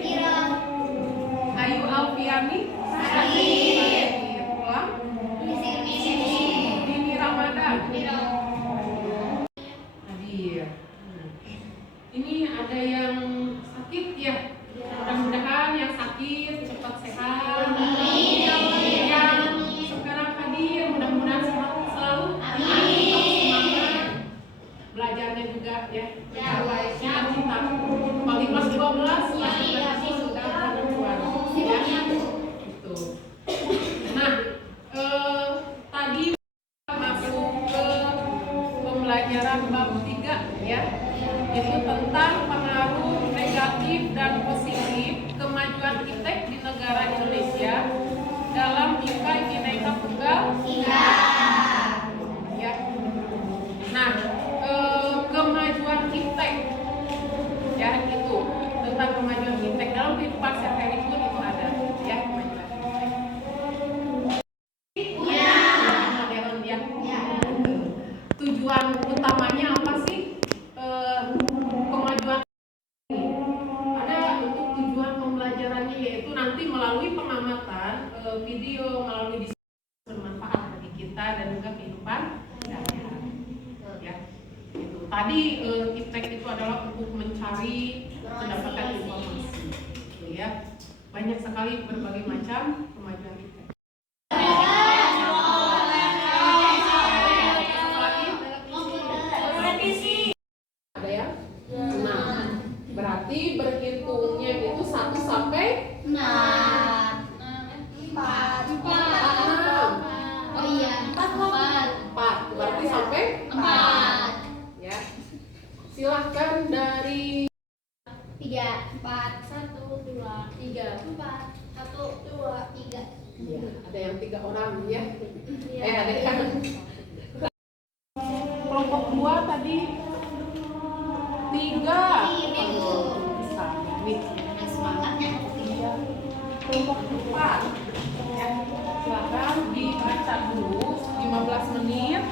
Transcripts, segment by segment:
Ireng. Ayu Alfiani. Ulang. Dini Ramadan. Nadir. Ini ada yang sakit ya. Mudah-mudahan yang sakit cepat sehat. Yang sekarang hadir mudah-mudahan selalu semangat. Belajarnya juga ya. Baiknya kita paling kelas 12 sudah penentuan ya. Itu. Nah, tadi masuk ke pembelajaran bab 3 ya. Itu tentang pengaruh negatif dan positif kemajuan iptek di negara Indonesia dalam Bhinneka Bhinneka Tunggal Ika. Ya. Nah, kemajuan iptek ya itu tentang kemajuan iptek dalam kehidupan sehari-hari pun itu ada ya kemajuan iptek. Ya. Modern ya. Tujuan utamanya apa sih? Kemajuan ini ada untuk tujuan pembelajarannya yaitu nanti melalui pengamatan video melalui diskusi bermanfaat bagi kita dan juga kehidupan sehari-hari ya. Itu tadi iptek itu adalah untuk mencari mendapatkan informasi gitu ya. Banyak sekali berbagai macam kemajuan iptek. Ada ya? Nah, berarti berhitungnya itu 1 sampai 6. 4. Oh iya, 4. Berarti sampai 4. ya. Silahkan dari 3, 4, 1, 2, 3, 4, 1, 2, 3. ya, ada yang 3 orang ya. Iya. Ada yang kelompok 2 tadi 3. Bisa nih. Semangatnya. Kelompok 4 ya. Silahkan dibaca dulu 15 menit.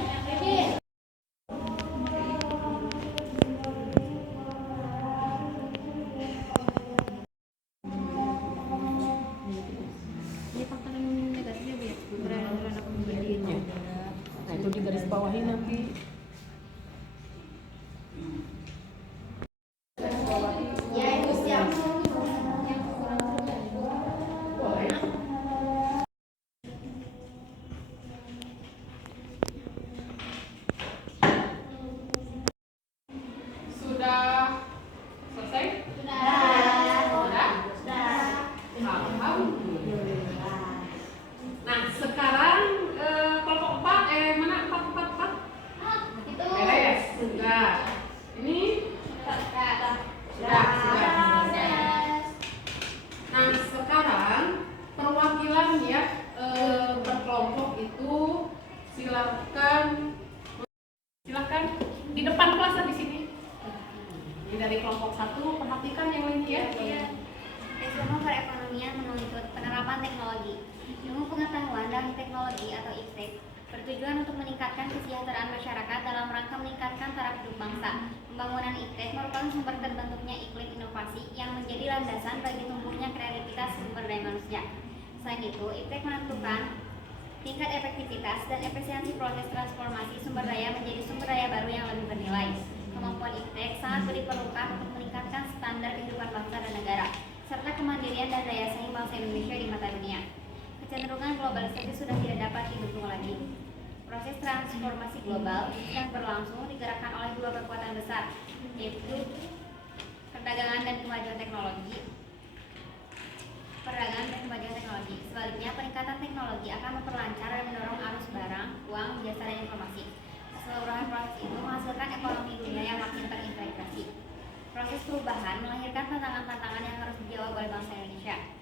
Nah, itu di garis bawahi nanti. Garis bawahi. Ya, itu siap. Boleh. Sudah selesai? Sudah? Alhamdulillah. Nah, sekarang kelompok 4 mana 4? Itu. Beres. Sudah. Ini sudah. Nah, sekarang perwakilan ya berkelompok itu silakan di depan kelas di sini. Ini dari kelompok 1 perhatikan yang lain ya. Ilmu perekonomian menuntut penerapan teknologi. Ilmu pengetahuan dan teknologi atau iptek bertujuan untuk meningkatkan kesejahteraan masyarakat dalam rangka meningkatkan taraf hidup bangsa. Pembangunan iptek merupakan sumber terbentuknya iklim inovasi yang menjadi landasan bagi tumbuhnya kreativitas sumber daya manusia. Selain itu, iptek menentukan tingkat efektivitas dan efisiensi proses transformasi sumber daya menjadi sumber daya baru yang lebih bernilai. Kemampuan iptek sangat diperlukan untuk meningkatkan standar kehidupan bangsa dan negara, serta kemandirian dan daya saing bangsa Indonesia di mata dunia. Kecenderungan globalisasi sudah tidak dapat didukung lagi. Proses transformasi global sedang berlangsung digerakkan oleh 2 kekuatan besar, yaitu perdagangan dan kemajuan teknologi. Sebaliknya, peningkatan teknologi akan memperlancar dan mendorong arus barang, uang, jasa, dan informasi. Keseluruhan proses itu menghasilkan ekonomi dunia yang makin terintegrasi. Proses perubahan melahirkan tantangan-tantangan yang harus dijawab oleh bangsa Indonesia.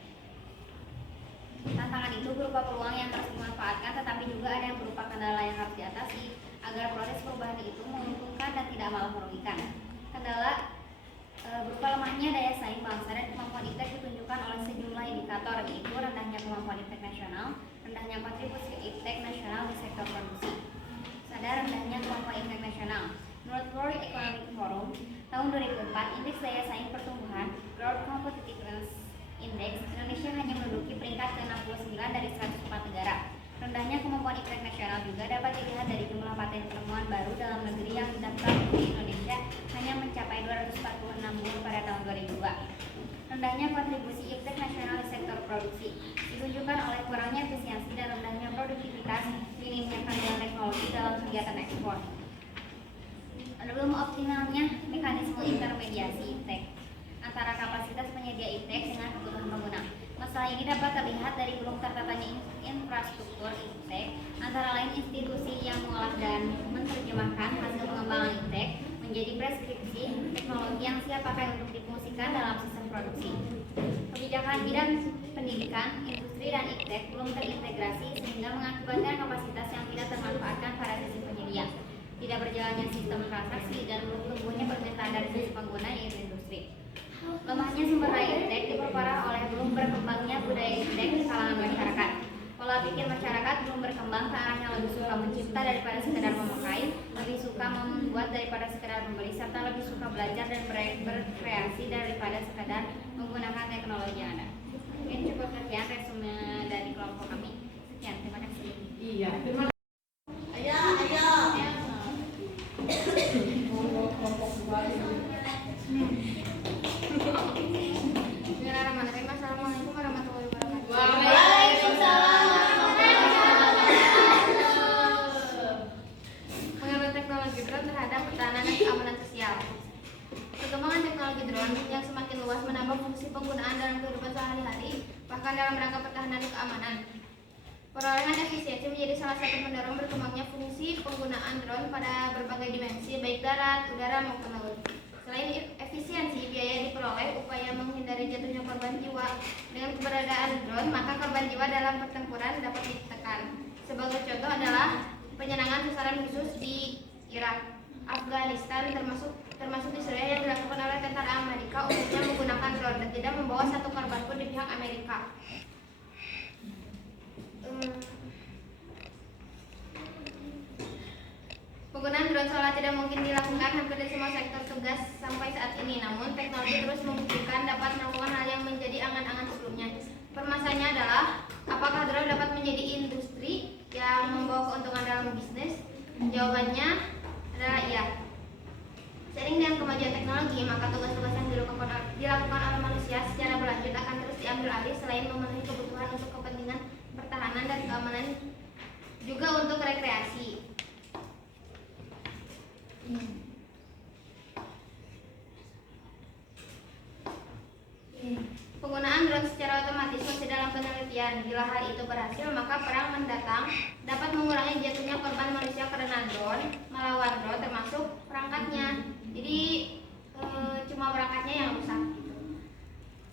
Tantangan itu berupa peluang yang harus dimanfaatkan, tetapi juga ada yang berupa kendala yang harus diatasi agar proses perubahan itu menguntungkan dan tidak malah merugikan. Kendala berupa lemahnya daya saing bangsa dan kemampuan iptek ditunjukkan oleh sejumlah indikator, yaitu rendahnya kemampuan iptek nasional, rendahnya kontribusi iptek nasional di sektor produksi. Sadar rendahnya kemampuan iptek nasional. Menurut World Economic Forum, tahun 2004, indeks daya saing pertumbuhan (Growth Competitiveness) Indeks, Indonesia hanya menduduki peringkat ke-69 dari 104 negara. Rendahnya kemampuan iptek nasional juga dapat dilihat dari jumlah paten penemuan baru dalam negeri yang didaftar di Indonesia hanya mencapai 246 buah pada tahun 2002. Rendahnya kontribusi iptek nasional di sektor produksi ditunjukkan oleh kurangnya efisiensi dan rendahnya produktivitas, minimnya kandungan teknologi dalam kegiatan ekspor. Belum optimalnya mekanisme intermediasi iptek antara kapasitas penyedia iptek dengan kebutuhan pengguna. Masalah ini dapat terlihat dari belum tertatanya infrastruktur iptek, antara lain institusi yang mengolah dan menerjemahkan hasil pengembangan iptek menjadi preskripsi teknologi yang siap pakai untuk difungsikan dalam sistem produksi. Kebijakan bidang pendidikan, industri, dan iptek belum terintegrasi sehingga mengakibatkan kapasitas yang tidak termanfaatkan pada sisi penyedia, tidak berjalannya sistem transaksi, dan belum tumbuhnya permintaan dari sisi pengguna yaitu industri. Lemahnya sumber daya iptek diperparah oleh belum berkembangnya budaya iptek di kalangan masyarakat. Pola pikir masyarakat belum berkembang ke arah yang lebih suka mencipta daripada sekedar memakai, lebih suka membuat daripada sekedar membeli, serta lebih suka belajar dan berkreasi daripada sekedar menggunakan teknologi yang ada. Mungkin cukup sekian resume dari kelompok kami. Sekian, terima kasih. Iya, terima kasih. Kelompok dua ini. Bismillahirrahmanirrahim. Assalamualaikum warahmatullahi wabarakatuh. Pengaruh teknologi drone terhadap pertahanan dan keamanan sosial. Perkembangan teknologi drone yang semakin luas menambah fungsi penggunaan dalam kehidupan sehari-hari, bahkan dalam rangka pertahanan dan keamanan. Perolehan efisiensi menjadi salah satu pendorong berkembangnya fungsi penggunaan drone pada berbagai dimensi, baik darat, udara, maupun laut. Selain efisiensi biaya diperoleh, upaya menghindari jatuhnya korban jiwa. Dengan keberadaan drone, maka korban jiwa dalam pertempuran dapat ditekan. Sebagai contoh adalah penyerangan sasaran khusus di Irak, Afghanistan, termasuk di Syria yang dilakukan oleh tentara Amerika umumnya menggunakan drone dan tidak membawa satu korban pun di pihak Amerika. Penggunaan drone seolah tidak mungkin dilakukan hampir di semua sektor tugas sampai saat ini. Namun, teknologi terus membuktikan dapat melakukan hal yang menjadi angan-angan sebelumnya. Permasalahannya adalah, apakah drone dapat menjadi industri yang membawa keuntungan dalam bisnis? Jawabannya adalah iya. Seiring dengan kemajuan teknologi, maka tugas-tugas yang dilakukan oleh manusia secara berlanjut akan terus diambil alih selain memenuhi kebutuhan untuk kepentingan pertahanan dan keamanan, juga untuk rekreasi. Penggunaan drone secara otomatis masih dalam penelitian. Bila hal itu berhasil, maka perang mendatang dapat mengurangi jatuhnya korban manusia karena drone melawan drone, termasuk perangkatnya. Jadi cuma perangkatnya yang rusak.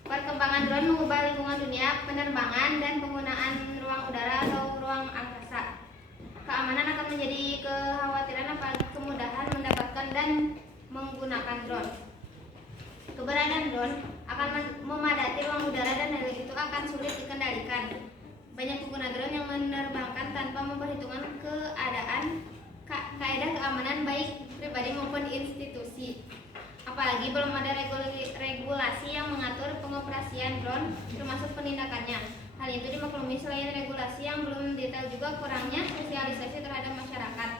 Perkembangan drone mengubah lingkungan dunia penerbangan dan penggunaan ruang udara atau ruang angkasa. Keamanan akan menjadi kekhawatiran apalagi kemudahan mendapatkan dan menggunakan drone. Keberadaan drone akan memadati ruang udara dan hal itu akan sulit dikendalikan. Banyak pengguna drone yang menerbangkan tanpa memperhitungkan kaedah keamanan baik pribadi maupun institusi. Apalagi belum ada regulasi yang mengatur pengoperasian drone termasuk penindakannya. Hal itu dimaklumi selain regulasi yang belum detail juga kurangnya sosialisasi terhadap masyarakat.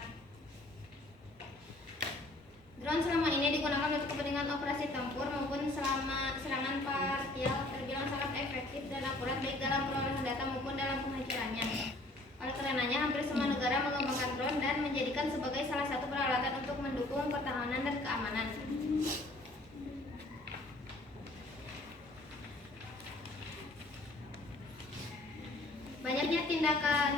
Drone selama ini digunakan untuk kepentingan operasi tempur maupun selama serangan partial terbilang sangat efektif dan akurat baik dalam perolehan data maupun dalam penghancurannya. Oleh karenanya hampir semua negara mengembangkan drone dan menjadikan sebagai salah satu peralatan untuk mendukung pertahanan dan keamanan. Banyaknya tindakan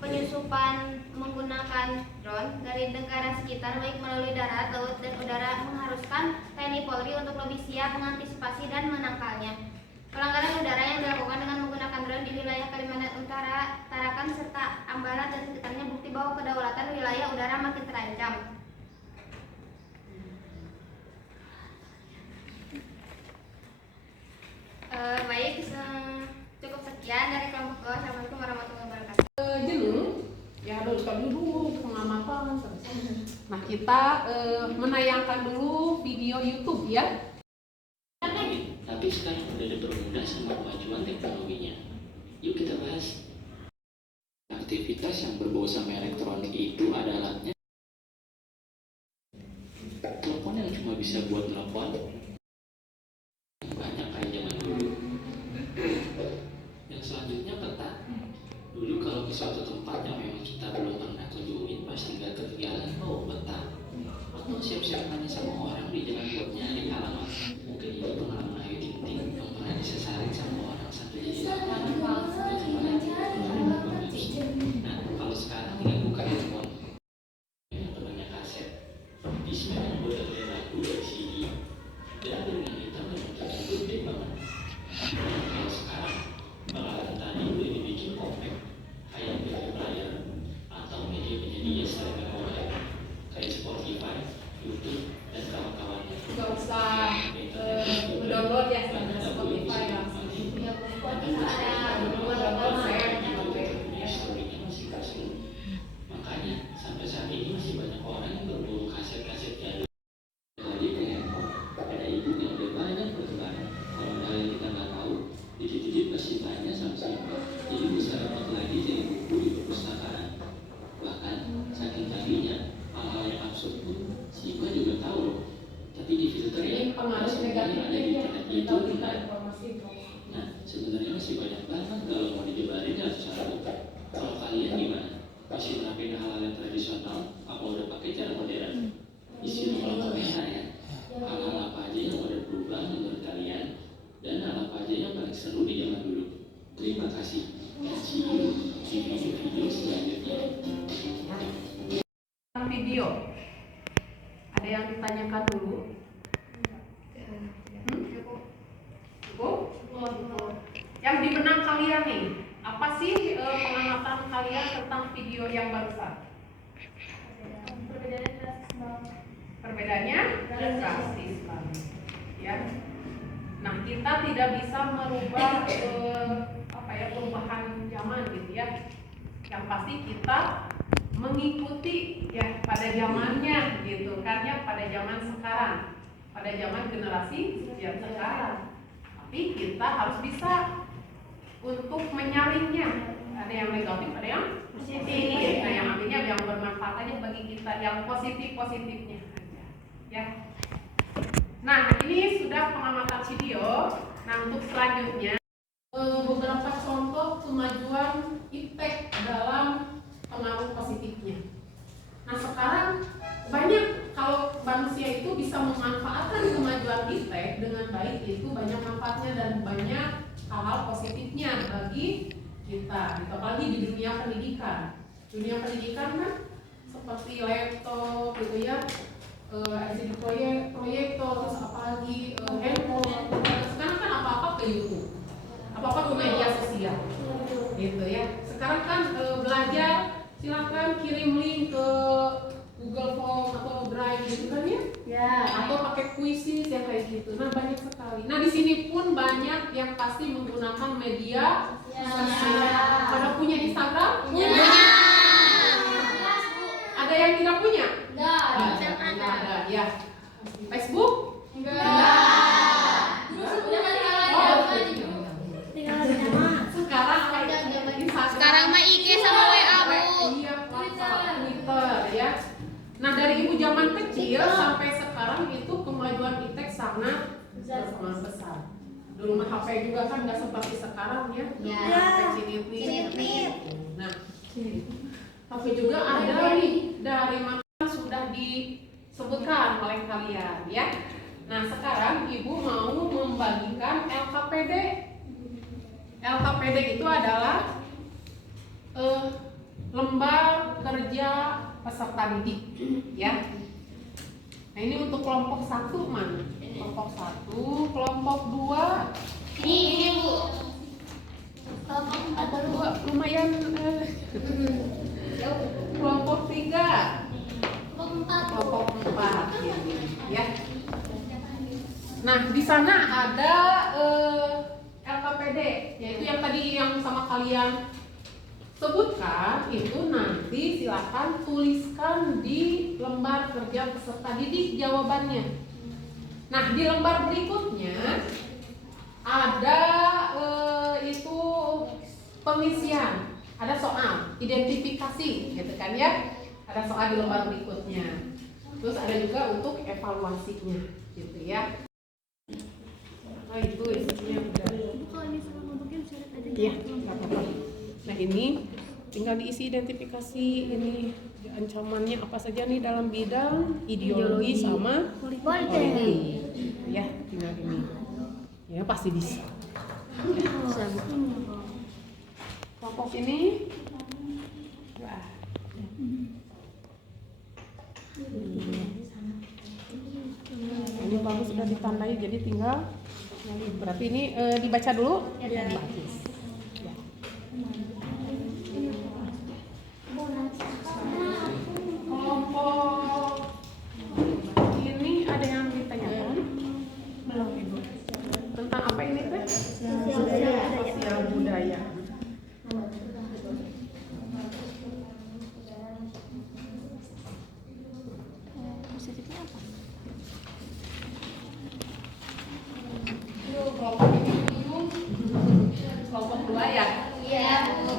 penyusupan menggunakan drone dari negara sekitar baik melalui darat, laut, dan udara mengharuskan TNI Polri untuk lebih siap mengantisipasi dan menangkalnya. Pelanggaran udara yang dilakukan dengan menggunakan drone di wilayah Kalimantan Utara, Tarakan, serta Ambalat dan sekitarnya bukti bahwa kedaulatan wilayah udara makin terancam. Baik, cukup sekian dari kelompok bawah. Assalamualaikum warahmatullahi wabarakatuh. Jenuh, ya harus dulu pengamatan selesai. Nah, kita menayangkan dulu video YouTube ya. Tapi apalagi sekarang udah dipermudah sama kemajuan teknologinya. Yuk kita bahas. Aktivitas yang berbau sama elektronik itu ada alatnya. Telepon yang cuma bisa buat telepon, banyak kayak zaman dulu. Yang selanjutnya peta. Dulu kalau ke suatu tempat yang memang kita belum pernah kunjungin, pasti gak ketinggalan bawa peta. Atau siap-siap nanya sama orang di jalan buat nyari alamat. Mungkin ini pengalaman Ayu Ting Ting yang pernah disesarin sama orang sampai jadi lapar. Nah, kalau sekarang tinggal buka handphone, yang temannya kaset, isinya yang buat dengerin lagu dari CD, dan dengan hitam yang bentuknya gede banget. Kalau sekarang, peralatan tadi udah dibikin compact, kayak DVD player atau media penyedia streaming mobile, kayak Spotify, YouTube, dan kawan-kawannya. Nggak usah download ya, sebenarnya Spotify ya. Historinya masih kasih. Makanya sampai saat ini masih banyak orang yang berburu kaset-kaset jadul. Lagi ke handphone, ada ibu yang udah banyak bertebar. Kalau ada yang kita nggak tahu, dikit-dikit pasti tanya sama si ibu. Jadi bisa dapat lagi dari buku di perpustakaan. Bahkan saking tadinya hal-hal yang absurd pun si ibu juga tahu loh. Tapi di filter ya, pengaruh sebenarnya ada di internet itu benar. informasi. Nah, sebenarnya masih banyak banget kalau mau dijebarin ya secara buka. Kalau kalian gimana? Masih nerapin hal-hal yang tradisional? Apa udah pakai cara modern? Isi di kolom komentar ya. Hal-hal apa aja yang udah berubah menurut kalian? Dan hal apa aja yang paling seru di zaman dulu? Terima kasih. Dan see you di video-video selanjutnya. Video. Ada yang ditanyakan dulu? Cukup? Yang di benak kalian nih, apa sih pengamatan kalian tentang video yang barusan? Perbedaannya drastis sekali, ya. Nah, kita tidak bisa merubah perubahan zaman gitu ya. Yang pasti kita mengikuti ya pada zamannya gitu kan ya, pada zaman sekarang, pada zaman generasi yang sekarang. Tapi kita harus bisa untuk menyaringnya. Ada yang negatif, ada yang positif. Nah, yang artinya yang bermanfaat aja bagi kita, yang positifnya aja. Ya. Nah, ini sudah pengamatan video. Nah, untuk selanjutnya beberapa contoh kemajuan iptek dalam pengaruh positifnya. Nah, sekarang banyak kalau manusia itu bisa memanfaatkan kemajuan iptek dengan baik, itu banyak manfaatnya dan banyak hal-hal positifnya bagi kita, gitu. Apalagi di dunia pendidikan. Dunia pendidikan kan seperti laptop gitu ya, LCD proyektor, terus apalagi handphone. Sekarang kan apa-apa ke YouTube, apa-apa ke media sosial, gitu ya. Sekarang kan belajar, silakan kirim link ke Google Form atau Drive gitu kan ya? Ya. Atau pakai kuisis yang kayak gitu. Nah, banyak sekali. Nah, di sini pun banyak yang pasti menggunakan media sosial. Pada punya Instagram? Punya. Ada yang tidak punya? Enggak. Enggak ada. Ya. Facebook? Enggak. Sekarang mah IG sama WA, Bu. Iya, Twitter ya. Nah, dari ibu zaman kecil sampai sekarang itu kemajuan iptek sangat besar. Dulu mah HP juga kan nggak seperti sekarang ya. HP cinit. Nah, tapi juga ada nih dari makanan sudah disebutkan oleh kalian ya. Nah, sekarang ibu mau membagikan LKPD. LKPD itu adalah lembar kerja peserta didik ya. Nah, ini untuk kelompok 1 mana? Kelompok 1, kelompok 2. Ini Bu. Kelompok 2 lumayan. Kelompok 3. Kelompok 4 ya. Nah, di sana ada LKPD, yaitu yang tadi yang sama kalian sebutkan itu, nanti silakan tuliskan di lembar kerja peserta didik jawabannya. Nah, di lembar berikutnya ada itu pengisian, ada soal identifikasi gitu kan ya, ada soal di lembar berikutnya, terus ada juga untuk evaluasinya gitu ya. Nah itu isinya udah. Iya, nggak apa-apa. Nah ini tinggal diisi identifikasi ini ancamannya apa saja nih dalam bidang ideologi sama politik. Ya tinggal ini. Ya pasti bisa. Kelompok ini. Wah. Ini bagus sudah ditandai jadi tinggal. Berarti ini dibaca dulu. Ya, bagus. Ya. Kelompok ini ada yang ditanyakan? Belum Ibu. Tentang apa ini teh? Sosial budaya. Kelompok ini kelompok 2 ya? Iya, Bu.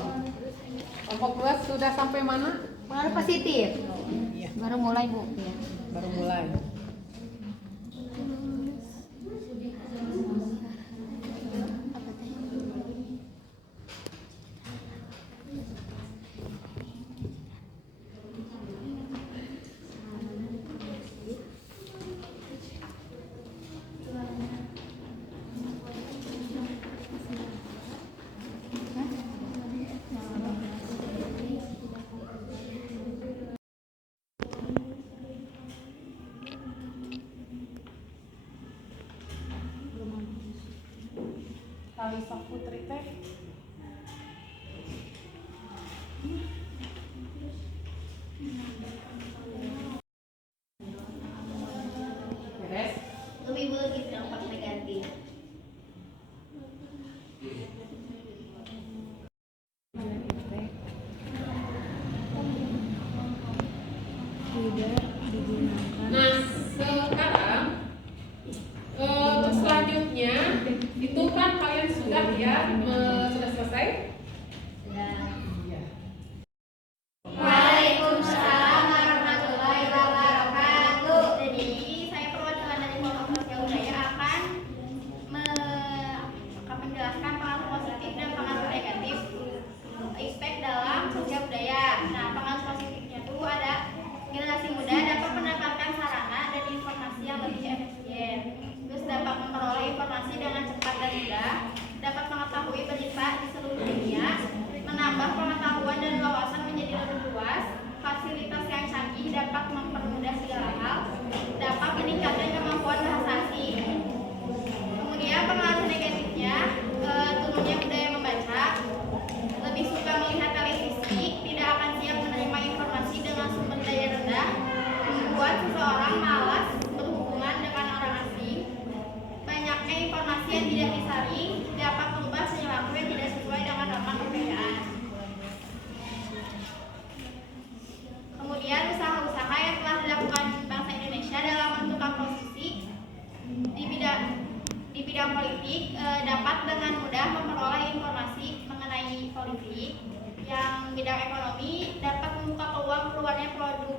Kelompok 2 sudah sampai mana? Pengaruh positif. Iya, Baru mulai, Bu. Ya. baru mulai. Kalisa Putri teh. Beres? Lebih bagus dampak negatif. Nah, sekarang selanjutnya itu kan kalian sudah ya sudah selesai? Iya. Waalaikumsalam warahmatullahi wabarakatuh. Jadi saya perwakilan dari kelompok sosial budaya akan menjelaskan pengaruh positif dan pengaruh negatif aspek dalam sosial budaya. Nah, pengaruh positifnya itu ada generasi muda dapat mendapatkan sarana dan informasi yang lebih efisien, terus dapat memperoleh informasi dengan cepat dan mudah, dapat mengetahui berita di seluruh dunia, menambah pengetahuan dan wawasan menjadi lebih luas, fasilitas yang canggih dapat mempermudah segala hal, dapat meningkatkan kemampuan bahasa asing. Kemudian pengaruh negatifnya, turunnya budaya membaca, lebih suka melihat televisi, tidak akan siap menerima informasi dengan sumber daya rendah, membuat seseorang malas berhubungan dengan orang asing, banyaknya informasi yang tidak disaring, dapat merubah perilaku yang tidak sesuai dengan norma kebudayaan. Kemudian usaha-usaha yang telah dilakukan bangsa Indonesia dalam menentukan posisi di bidang politik dapat dengan mudah memperoleh informasi mengenai politik. Yang bidang ekonomi dapat membuka peluang keluarnya produk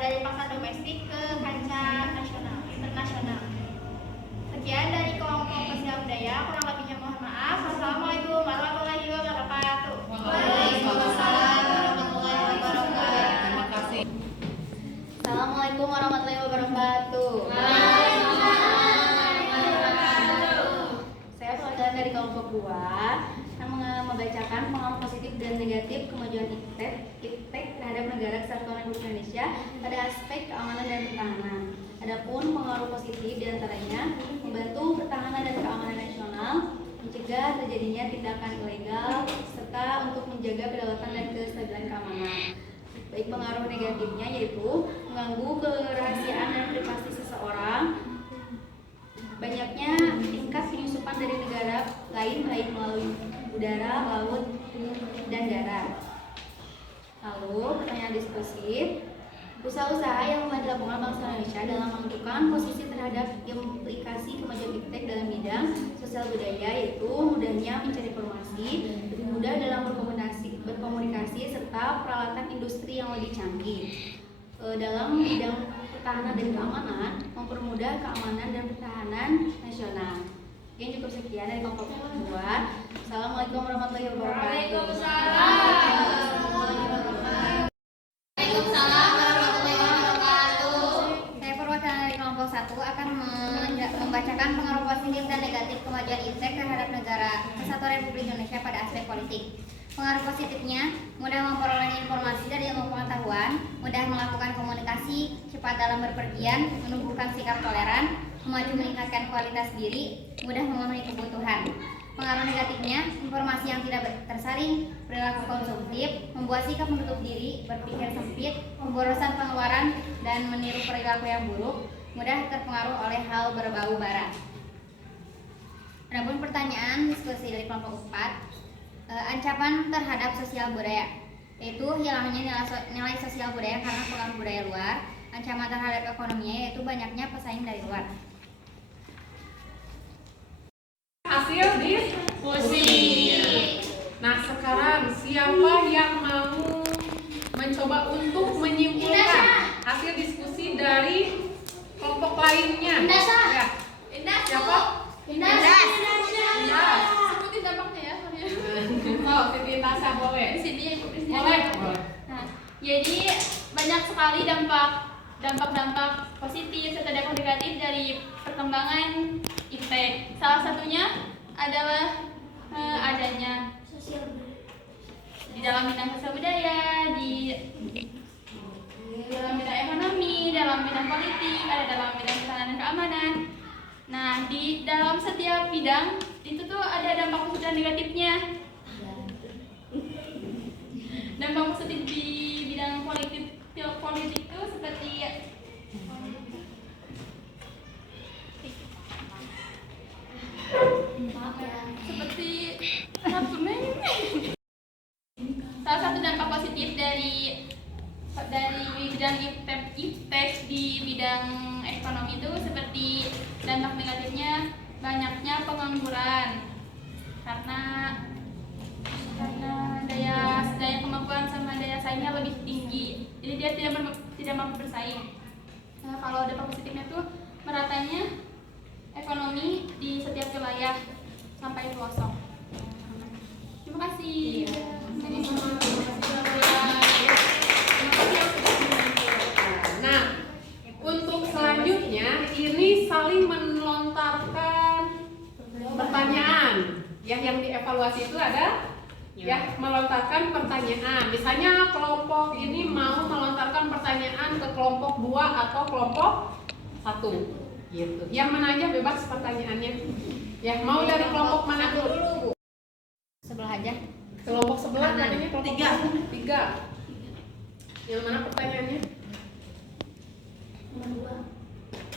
dari pasar domestik ke kancah nasional, internasional. Sekian dari kelompok sosial budaya, kurang lebihnya mohon maaf. Wassalamualaikum warahmatullahi wabarakatuh. Waalaikumsalam warahmatullahi wabarakatuh. Terima kasih. Assalamualaikum warahmatullahi wabarakatuh. Saya perwakilan dari kelompok 2 yang membacakan pengaruh positif dan negatif kemajuan iptek terhadap negara kesatuan Republik Indonesia pada aspek keamanan dan pertahanan. Adapun pengaruh positif diantaranya membantu pertahanan dan keamanan nasional, mencegah terjadinya tindakan ilegal, serta untuk menjaga kedaulatan dan kestabilan keamanan. Baik pengaruh negatifnya yaitu mengganggu kerahasiaan dan privasi seseorang, banyaknya tingkat penyusupan dari negara lain baik melalui udara, laut, dan darat. Lalu pertanyaan diskusi, Usaha-usaha yang telah dilakukan oleh bangsa Indonesia dalam menentukan posisi terhadap implikasi kemajuan iptek dalam bidang sosial budaya, yaitu mudahnya mencari informasi, lebih mudah dalam berkomunikasi serta peralatan industri yang lebih canggih. Dalam bidang pertahanan dan keamanan, mempermudah keamanan dan pertahanan nasional. Mungkin cukup sekian dari kelompok 2. Assalamualaikum warahmatullahi wabarakatuh. Saya perwakilan dari kelompok 1 akan membacakan pengaruh positif dan negatif kemajuan iptek terhadap negara Kesatuan Republik Indonesia pada aspek politik. Pengaruh positifnya, mudah memperoleh informasi dari ilmu pengetahuan, mudah melakukan komunikasi, cepat dalam berpergian, menumbuhkan sikap toleran, memaju meningkatkan kualitas diri, mudah memenuhi kebutuhan. Pengaruh negatifnya, informasi yang tidak tersaring, perilaku konsumtif, membuat sikap menutup diri, berpikir sempit, pemborosan pengeluaran, dan meniru perilaku yang buruk, mudah terpengaruh oleh hal berbau bara. Adapun pertanyaan diskusi dari kelompok 4, ancaman terhadap sosial budaya, yaitu hilangnya nilai sosial budaya karena pengaruh budaya luar. Ancaman terhadap ekonominya, yaitu banyaknya pesaing dari luar. Hasil diskusi. Nah, sekarang siapa yang mau mencoba untuk menyimpulkan hasil diskusi dari kelompok lainnya? Ya. Siapa? Indah. Sebutin dampaknya ya. Oh, Siti Tasya boleh. Di sini Boleh. Nah, jadi banyak sekali dampak positif serta dampak negatif dari perkembangan iptek. Salah satunya adalah adanya di dalam bidang sosial budaya, di dalam bidang ekonomi, dalam bidang politik, ada dalam bidang pertahanan dan keamanan. Nah, di dalam setiap bidang itu tuh ada dampak positif dan negatifnya. Dampak positif di bidang politik itu seperti salah satu dampak positif dari bidang iptek di bidang ekonomi itu seperti dampak negatifnya banyaknya pengangguran karena daya kemampuan sama daya saingnya lebih tinggi, jadi dia tidak mampu bersaing. Nah, kalau dampak positifnya tuh meratanya ekonomi di setiap wilayah sampai pelosok. Terima kasih. Nah, untuk selanjutnya ini saling melontarkan pertanyaan. Ya, yang dievaluasi itu ada ya melontarkan pertanyaan. Misalnya kelompok ini mau melontarkan pertanyaan ke kelompok 2 atau kelompok 1 gitu. Yang mana aja bebas pertanyaannya. Ya, mau dari kelompok mana dulu? Sebelah aja. Kelompok sebelah katanya kelompok 3. Yang mana pertanyaannya?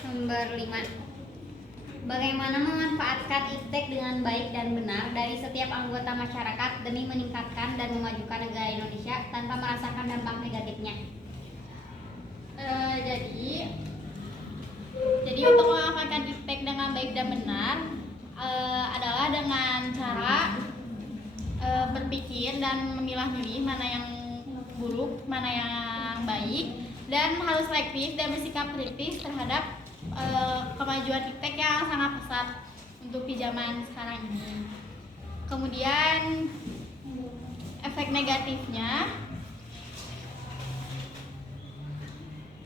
Nomor 5. Bagaimana memanfaatkan iptek dengan baik dan benar dari setiap anggota masyarakat demi meningkatkan dan memajukan negara Indonesia tanpa merasakan dampak negatifnya? Jadi untuk memanfaatkan iptek dengan baik dan benar adalah dengan cara berpikir dan memilah-milih mana yang buruk, mana yang baik, dan harus selektif dan bersikap kritis terhadap kemajuan iptek yang sangat pesat untuk di zaman sekarang ini. Kemudian efek negatifnya,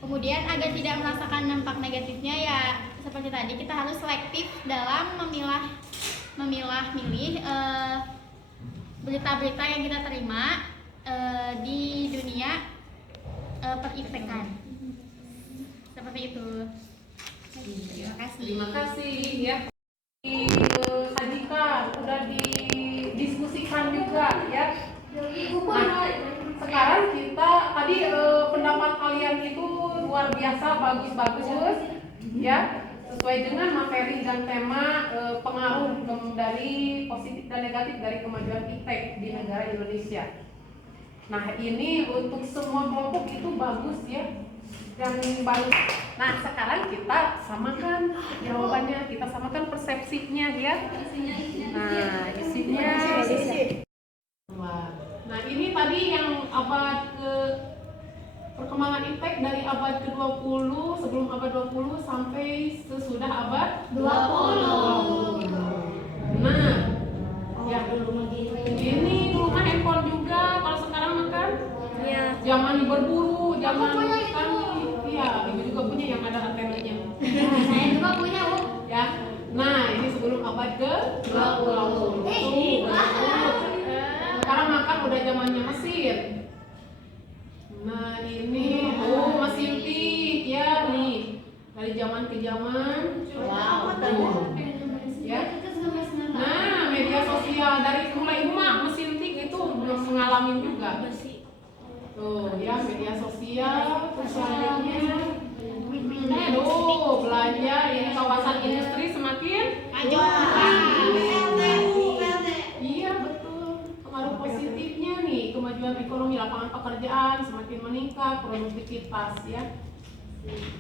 kemudian agar tidak merasakan dampak negatifnya ya seperti tadi, kita harus selektif dalam memilah-milih berita-berita yang kita terima di dunia periptekan. Seperti itu. Terima kasih. Terima kasih ya. Hadika udah didiskusikan juga ya. Nah, sekarang kita tadi pendapat kalian itu luar biasa bagus ya, sesuai dengan materi dan tema pengaruh dari positif dan negatif dari kemajuan iptek di negara Indonesia. Nah, ini untuk semua kelompok itu bagus ya. yang baru. Nah, sekarang kita samakan jawabannya, kita samakan persepsinya ya. Nah, isinya. Nah, ini tadi yang abad ke perkembangan iptek dari abad ke-20, sebelum abad 20 sampai sesudah abad 20. Nah, ya ini dulu mah handphone juga, kalau sekarang makan zaman berburu, zaman kan, iya, ibu juga punya yang ada antenanya. Saya juga punya, Bu. Ya, nah ini sebelum abad ke-20. Sekarang makan udah zamannya mesin. Nah ini, mesin tik ya nih, dari zaman ke zaman. Ya. Nah, media sosial dari mulai emak mesin tik itu belum mengalami juga. Tuh ya, media sosial, terus selanjutnya belanja ini kawasan industri semakin Maju. Iya betul. Pengaruh positifnya nih, kemajuan ekonomi, lapangan pekerjaan semakin meningkat, produktivitas ya.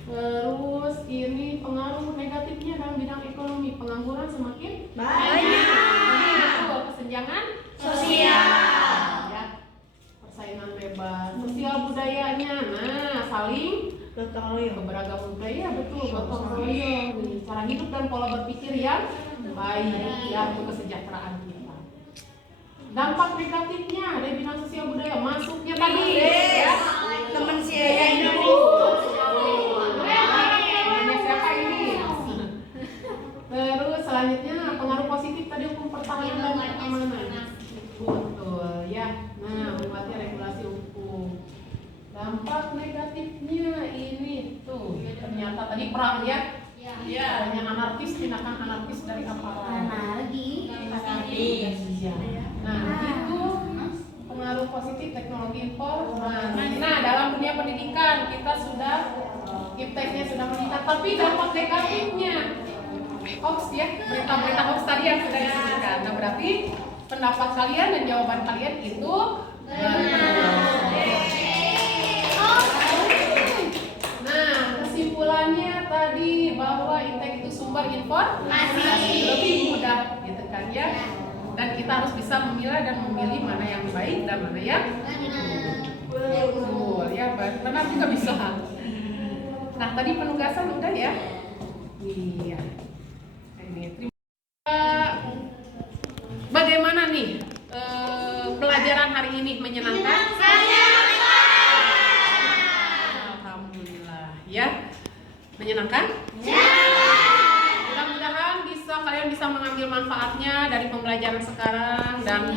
Terus ini pengaruh negatifnya dalam bidang ekonomi, pengangguran semakin banyak. Kesenjangan sosial, ya. Persaingan bebas, sosial budayanya, nah saling keberagaman budaya, betul, gotong royong, cara hidup dan pola berpikir yang baik, ya untuk kesejahteraan kita. Dampak negatifnya dari bidang sosial budaya, masuknya tadi, ya. Teman saya ini Siapa ini? Terus selanjutnya pengaruh positif tadi hukum pertahanan dan keamanan. Betul ya. Nah, membuatnya regulasi hukum. Dampak negatifnya ini tuh ternyata tadi perang ya. Iya. Banyak anarkis, tindakan anarkis dari aparat. Iya. Nah, itu pengaruh positif teknologi informasi. Nah, dalam dunia pendidikan kita sudah ipteknya sudah meningkat, tapi dampak negatifnya hoax ya, berita-berita hoax tadi yang sudah disebutkan. Nah, berarti pendapat kalian dan jawaban kalian itu Nah, kesimpulannya tadi bahwa iptek itu sumber informasi lebih mudah gitu kan ya. Dan kita harus bisa memilah dan memilih mana yang baik dan mana yang betul ya, benar juga bisa. Nah, tadi penugasan udah ya. Iya. Ini bagaimana nih pelajaran hari ini, menyenangkan? Alhamdulillah ya. Menyenangkan? Mudah-mudahan kalian bisa mengambil manfaatnya dari pembelajaran sekarang, dan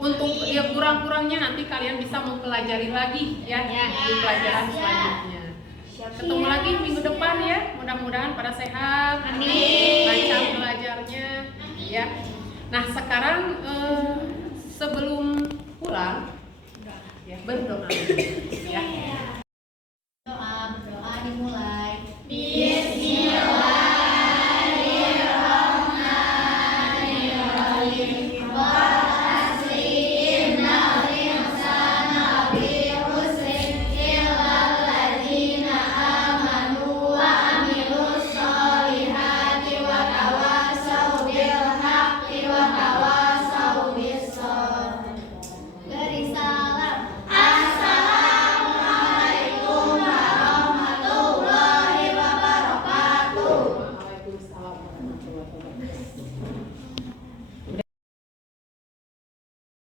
untuk ya kurang-kurangnya nanti kalian bisa mempelajari lagi ya di pelajaran selanjutnya. Ketemu lagi minggu depan ya. Mudah-mudahan pada sehat, lancar belajarnya ya. Nah, sekarang sebelum pulang ya berdoa ya. Doa dimulai. Waalaikumsalam warahmatullahi wabarakatuh.